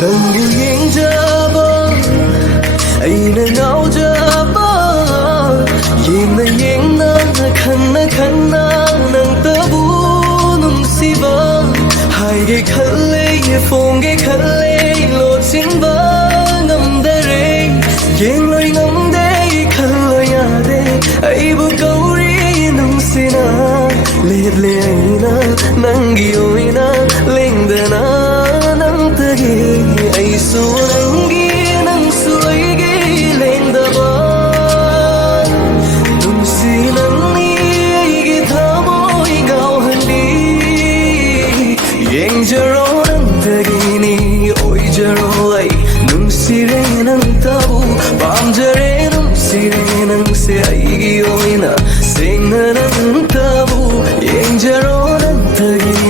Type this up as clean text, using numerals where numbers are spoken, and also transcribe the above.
ꯅꯪꯕꯨ ꯌꯦꯡꯖꯕ ꯑꯩꯅ ꯉꯥꯎꯖꯕ ꯌꯦꯡꯅ ꯌꯦꯡꯅ ꯈꯟꯅ ꯈꯟꯅ ꯅꯪꯇꯕꯨ ꯅꯨꯡꯁꯤꯕ ꯍꯥꯏꯒꯦ ꯈꯜꯂꯦ ꯐꯣꯡꯒꯦ ꯈꯜꯂꯦ ꯂꯣꯠꯁꯤꯟꯕ ꯉꯝꯗꯔꯦ ꯌꯦꯡꯂꯣꯏ ꯉꯝꯗꯦ ꯈꯜꯂꯣꯏ ꯌꯥꯗꯦ ꯑꯩꯕꯨ ꯀꯧꯔꯤ ꯅꯨꯡꯁꯤꯅ ꯂꯦꯞꯂꯦ ꯑꯩꯅ ꯅꯪꯒꯤ ꯑꯣꯏꯅ ꯂꯦꯡꯗꯅ ꯅꯪꯇꯒꯤ ꯑꯩꯁꯨ ꯅꯪꯒꯤ ꯅꯪꯁꯨ ꯑꯩꯒꯤ ꯂꯦꯡꯗꯕ ꯅꯨꯡꯁꯤ ꯅꯪꯅꯤ ꯑꯩꯒꯤ ꯊꯃꯣꯏ ꯉꯥꯎꯍꯜꯂꯤ ꯌꯦꯡꯖꯔꯣ ꯅꯪꯇꯒꯤꯅꯤ ꯑꯣꯏꯖꯔꯣ ꯑꯩ ꯅꯨꯡꯁꯤꯔꯦ ꯅꯪꯇꯕꯨ ꯄꯥꯝꯖꯔꯦ ꯅꯨꯡꯁꯤꯔꯦ ꯅꯪꯁꯦ ꯑꯩꯒꯤ ꯑꯣꯏꯅ ꯁꯦꯡꯅ ꯅꯪꯇꯕꯨ ꯌꯦꯡꯖꯔꯣ ꯅꯪꯇꯒꯤ